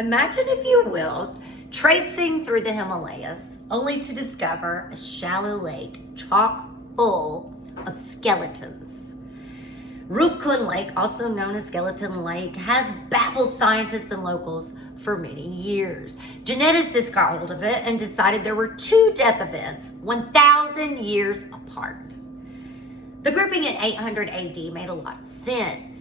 Imagine, if you will, traipsing through the Himalayas only to discover a shallow lake chock full of skeletons. Rupkund Lake, also known as Skeleton Lake, has baffled scientists and locals for many years. Geneticists got hold of it and decided there were two death events 1,000 years apart. The grouping in 800 AD made a lot of sense.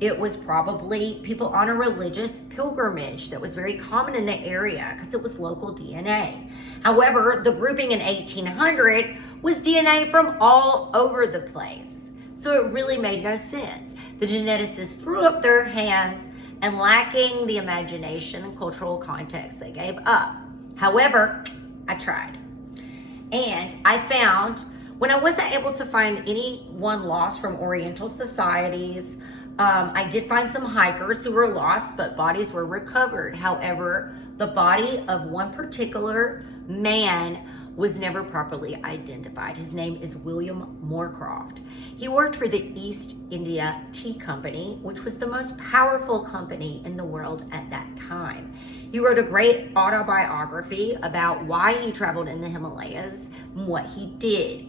It was probably people on a religious pilgrimage that was very common in the area because it was local DNA. However, the grouping in 1800 was DNA from all over the place. So it really made no sense. The geneticists threw up their hands and, lacking the imagination and cultural context, they gave up. However, I tried. And I found, when I wasn't able to find anyone lost from Oriental societies, I did find some hikers who were lost, but bodies were recovered. However, the body of one particular man was never properly identified. His name is William Moorcroft. He worked for the East India Tea Company, which was the most powerful company in the world at that time. He wrote a great autobiography about why he traveled in the Himalayas and what he did.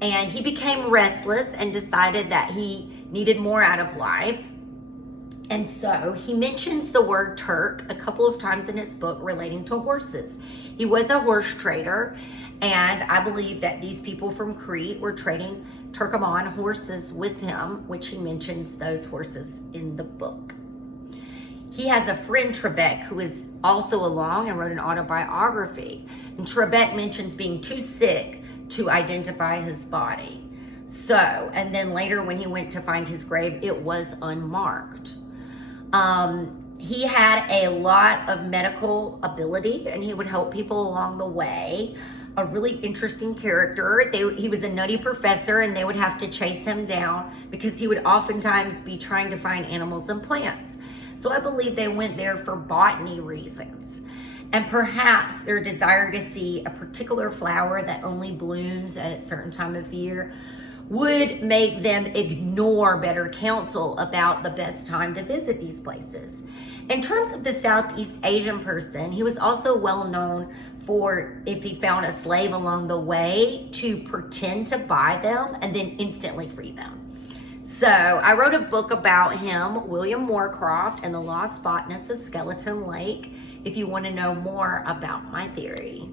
And he became restless and decided that he needed more out of life. And so he mentions the word Turk a couple of times in his book relating to horses. He was a horse trader, and I believe that these people from Crete were trading Turkoman horses with him, which he mentions those horses in the book. He has a friend, Trebek, who is also along and wrote an autobiography. And Trebek mentions being too sick to identify his body. So, and then later when he went to find his grave, it was unmarked. He had a lot of medical ability and he would help people along the way. A really interesting character. He was a nutty professor and they would have to chase him down because he would oftentimes be trying to find animals and plants. So I believe they went there for botany reasons. And perhaps their desire to see a particular flower that only blooms at a certain time of year would make them ignore better counsel about the best time to visit these places. In terms of the Southeast Asian person, he was also well known for, if he found a slave along the way, to pretend to buy them and then instantly free them. So I wrote a book about him, William Moorcroft, and the lost botanist of Skeleton Lake, if you want to know more about my theory.